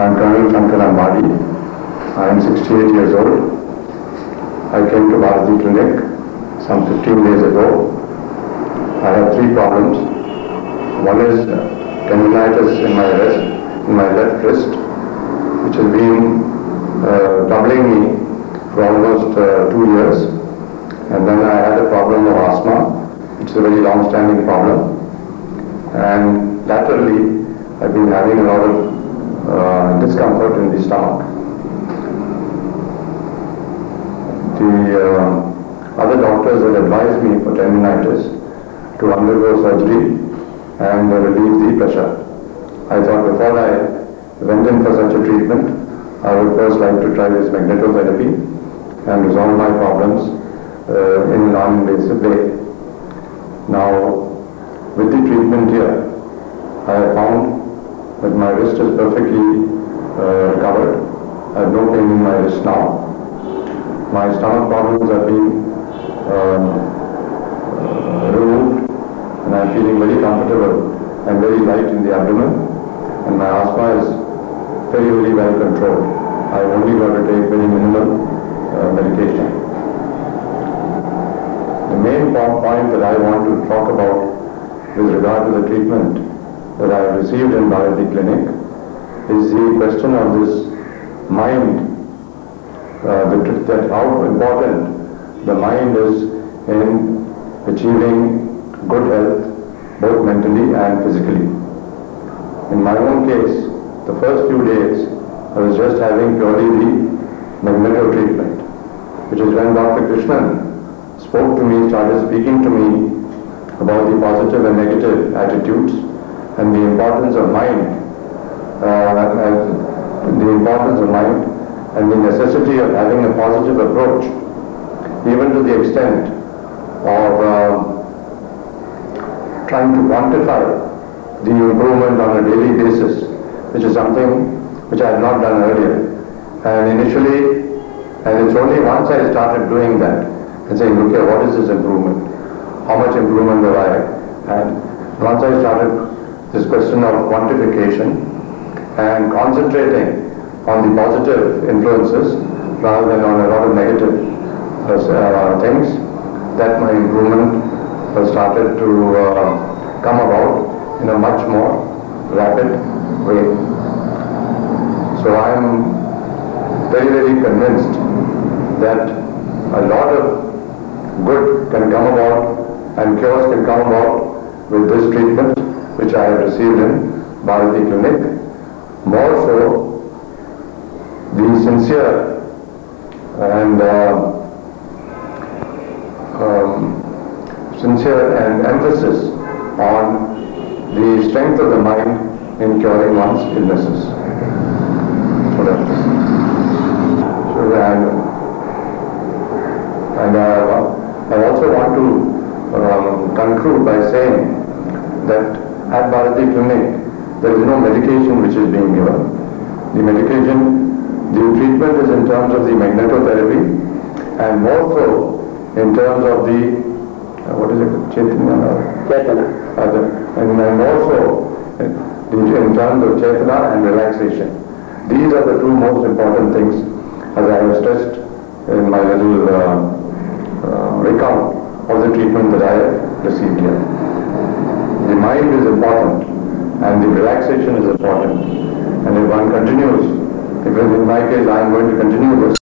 I'm Colonel Shankar Ambadi. I am 68 years old. I came to Bharati Clinic some 15 days ago. I have three problems. One is tendinitis in my left wrist, which has been troubling me for almost 2 years. And then I had a problem of asthma, which is a very long-standing problem. And laterally, I've been having a lot of discomfort in the stomach. The other doctors had advised me for tendinitis to undergo surgery and relieve the pressure. I thought before I went in for such a treatment, I would first like to try this magnetotherapy and resolve my problems in a non-invasive way. Now, with the treatment here, I have found that my wrist is perfectly recovered. I have no pain in my wrist now. My stomach problems have been removed, and I am feeling very comfortable and very light in the abdomen, and my asthma is very, very well controlled. I only got to take very minimal medication. The main point that I want to talk about with regard to the treatment that I have received in Bharati Clinic is the question of this mind, that how important the mind is in achieving good health, both mentally and physically. In my own case, the first few days, I was just having purely the magneto treatment, which is when Dr. Krishnan spoke to me, started speaking to me about the positive and negative attitudes and the importance of mind, and the necessity of having a positive approach, even to the extent of trying to quantify the improvement on a daily basis, which is something which I had not done earlier. And initially, and it's only once I started doing that and saying, look here, what is this improvement? How much improvement have I had? Once I started this question of quantification and concentrating on the positive influences rather than on a lot of negative things, that my improvement started to come about in a much more rapid way. So I am very, very convinced that a lot of good can come about and cures can come about with this treatment which I have received in Bharati Clinic. More so, the sincere and emphasis on the strength of the mind in curing one's illnesses. So that is. And I also want to conclude by saying that at Bharati Clinic, there is no medication which is being given. The treatment is in terms of the magnetotherapy, and more so in terms of the, Chetana. And more so in terms of Chetana and relaxation. These are the two most important things, as I have stressed in my little recount of the treatment that I have received here. The mind is important and the relaxation is important. And if one continues, if in my case I am going to continue this,